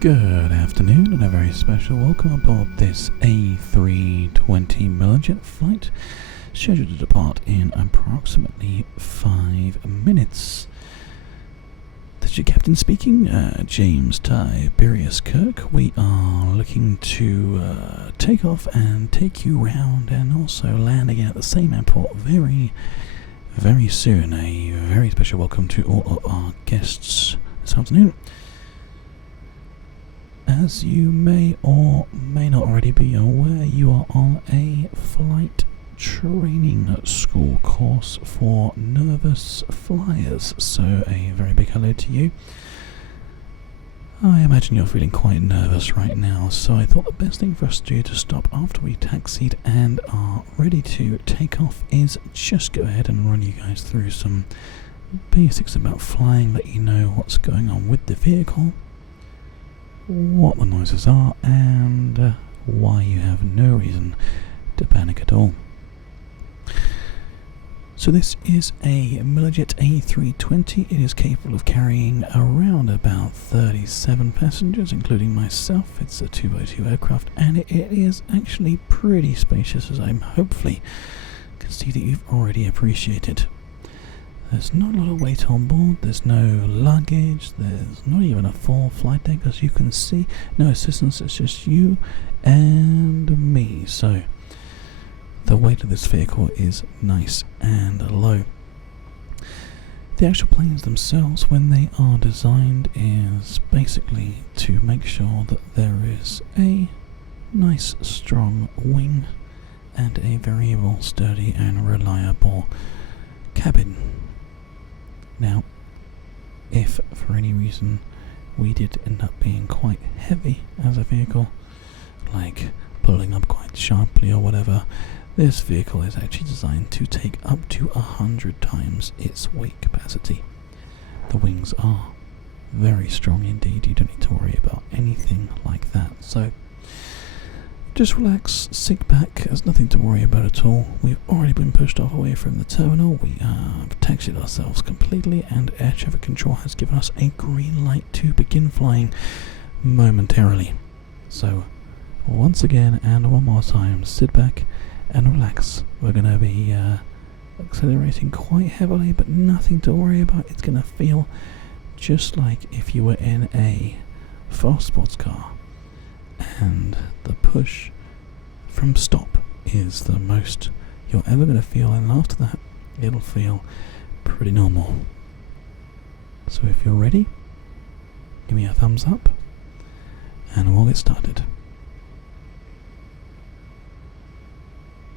Good afternoon and a very special welcome aboard this A320 Millerjet flight, scheduled to depart in approximately 5 minutes. This is your captain speaking, James Tiberius Kirk. We are looking to take off and take you round and also land again at the same airport very, very soon. A very special welcome to all of our guests this afternoon. As you may or may not already be aware, you are on a flight training school course for nervous flyers, so a very big hello to you. I imagine you're feeling quite nervous right now, so I thought the best thing for us to do to stop after we taxied and are ready to take off is just go ahead and run you guys through some basics about flying, let you know what's going on with the vehicle, what the noises are, and why you have no reason to panic at all. So this is a Millerjet A320. It is capable of carrying around about 37 passengers, including myself. It's a 2x2 aircraft, and it is actually pretty spacious, as I'm hopefully can see that you've already appreciated. There's not a lot of weight on board, there's no luggage, there's not even a full flight deck, as you can see. No assistance, it's just you and me. So the weight of this vehicle is nice and low. The actual planes themselves, when they are designed, is basically to make sure that there is a nice strong wing and a very well sturdy and reliable cabin. Now, if for any reason we did end up being quite heavy as a vehicle, like pulling up quite sharply or whatever, this vehicle is actually designed to take up to 100 times its weight capacity. The wings are very strong indeed, you don't need to worry about anything like that. So just relax, sit back, there's nothing to worry about at all. We've already been pushed off away from the terminal, we have taxied ourselves completely, and air traffic control has given us a green light to begin flying momentarily. So once again and one more time, sit back and relax. We're going to be accelerating quite heavily, but nothing to worry about. It's going to feel just like if you were in a fast sports car, and the push from stop is the most you're ever going to feel, and after that it'll feel pretty normal. So if you're ready, give me a thumbs up and we'll get started.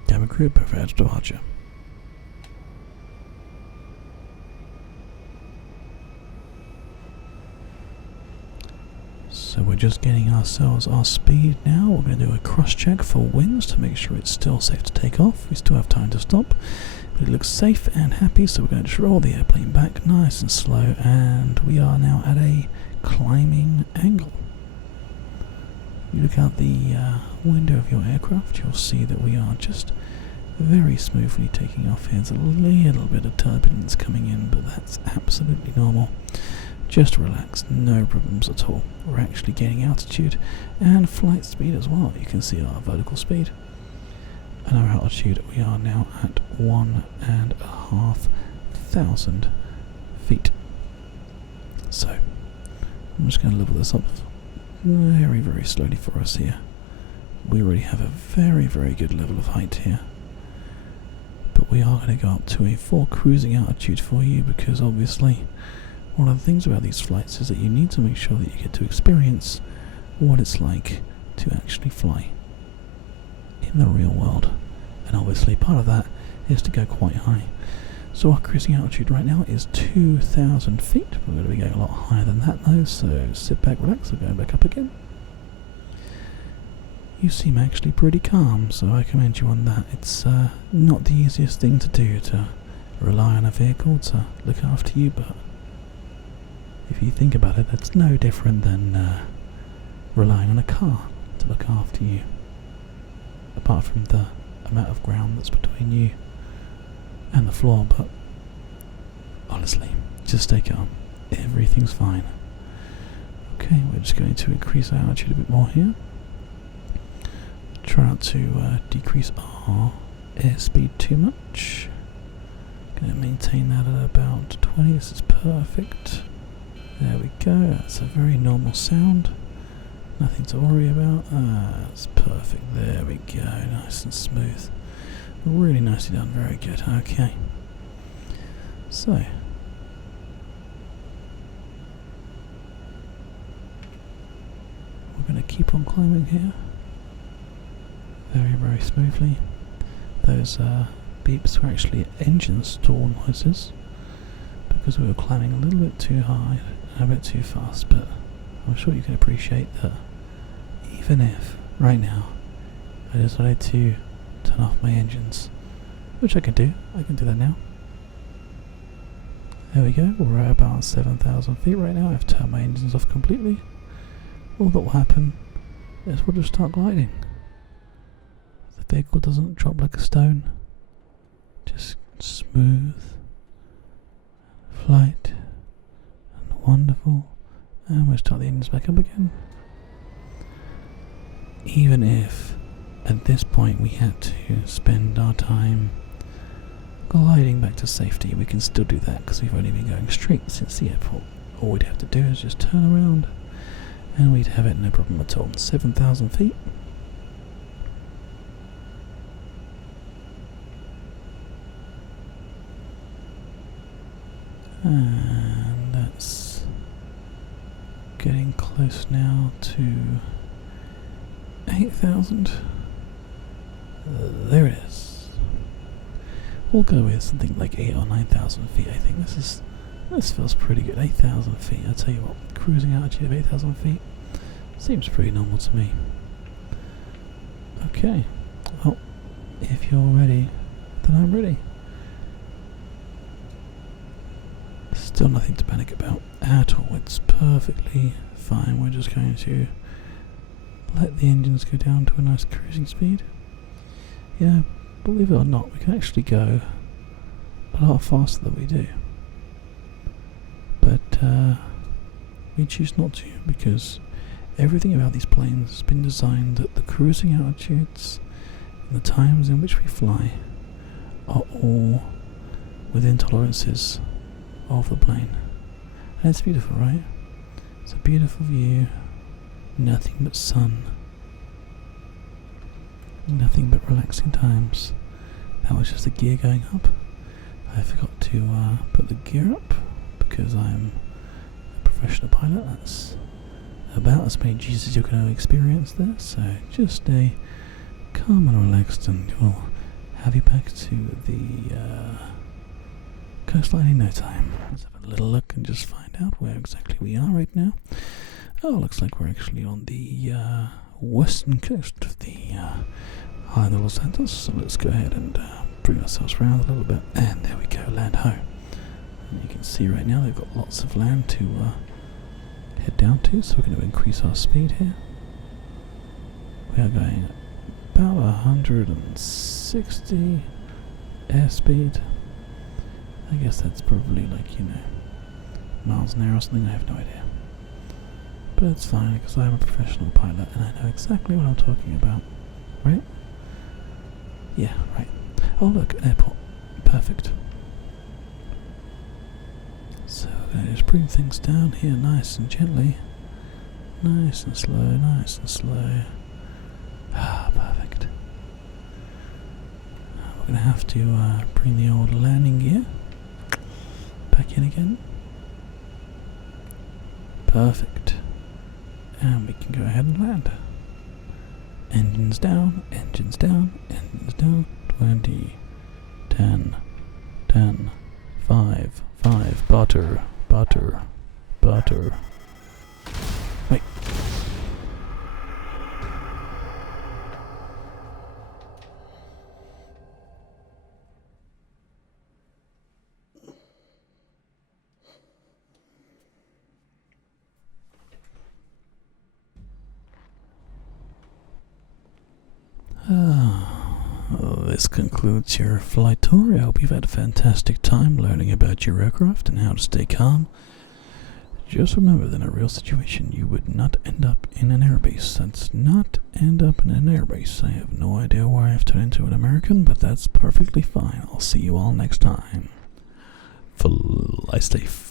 Cabin crew, prepare to departure. So we're just getting ourselves our speed now. We're going to do a cross check for winds to make sure it's still safe to take off. We still have time to stop, but it looks safe and happy, so we're going to just roll the airplane back nice and slow, and we are now at a climbing angle. You look out the window of your aircraft, you'll see that we are just very smoothly taking off here. There's a little bit of turbulence coming in, but that's absolutely normal. Just relax, no problems at all. We're actually gaining altitude and flight speed as well. You can see our vertical speed and our altitude. We are now at 1,500 feet. So I'm just going to level this up very, very slowly for us here. We already have a very, very good level of height here, but we are going to go up to a full cruising altitude for you, because obviously one of the things about these flights is that you need to make sure that you get to experience what it's like to actually fly in the real world, and obviously part of that is to go quite high. So our cruising altitude right now is 2,000 feet. We're going to be going a lot higher than that though, so sit back, relax. We're going back up again. You seem actually pretty calm, so I commend you on that. It's not the easiest thing to do, to rely on a vehicle to look after you, but if you think about it, that's no different than relying on a car to look after you, apart from the amount of ground that's between you and the floor. But honestly, just stay calm. Everything's fine. Okay, Okay, we're just going to increase our altitude a bit more here. Try not to decrease our airspeed too much. Going to maintain that at about 20. This is perfect. There we go. That's a very normal sound. Nothing to worry about. That's perfect. There we go. Nice and smooth. Really nicely done. Very good. Okay. So. We're going to keep on climbing here. Very, very smoothly. Those beeps were actually engine stall noises because we were climbing a little bit too high and a bit too fast, but I'm sure you can appreciate that even if right now I decided to turn off my engines, which I can do that now. There we go, we're at about 7,000 feet right now. I've turned my engines off completely. All that will happen is we'll just start gliding. The vehicle doesn't drop like a stone, just smooth flight and wonderful, and we'll start the engines back up again. Even if at this point we had to spend our time gliding back to safety, we can still do that because we've only been going straight since the airport. All we'd have to do is just turn around and we'd have it no problem at all. 7,000 feet. And that's getting close now to 8,000. There it is. We'll go with something like 8 or 9,000 feet. I think this feels pretty good. 8,000 feet. I tell you what, cruising altitude of 8,000 feet seems pretty normal to me. Okay. Well, if you're ready, then I'm ready. Still nothing to panic about at all. It's perfectly fine. We're just going to let the engines go down to a nice cruising speed. Yeah, believe it or not, we can actually go a lot faster than we do. But we choose not to because everything about these planes has been designed that the cruising altitudes and the times in which we fly are all within tolerances of the plane. And it's beautiful, right? It's a beautiful view. Nothing but sun. Nothing but relaxing times. That was just the gear going up. I forgot to put the gear up because I'm a professional pilot. That's about as many G's as you're going to experience there. So just stay calm and relaxed, and we'll have you back to the coastline in no time. Let's have a little look and just find out where exactly we are right now. Oh, looks like we're actually on the western coast of the island of Los Santos. So let's go ahead and bring ourselves around a little bit. And there we go, land ho. And you can see right now they've got lots of land to head down to. So we're going to increase our speed here. We are going about 160 airspeed. I guess that's probably like, miles an hour or something. I have no idea. But it's fine because I'm a professional pilot and I know exactly what I'm talking about. Right? Yeah, right. Oh look, an airport. Perfect. So we're going to just bring things down here nice and gently. Nice and slow, nice and slow. Ah, perfect. We're going to have to bring the old landing gear back in again. Perfect. And we can go ahead and land. Engines down, engines down, engines down. 20, 10, 10, 5, 5, butter, butter, butter. Wait. This concludes your flight tour. I hope you've had a fantastic time learning about your aircraft and how to stay calm Just remember that in a real situation, you would not end up in an airbase. That's not end up in an airbase. I have no idea why I've turned into an American, but that's perfectly fine. I'll see you all next time. Fly safe.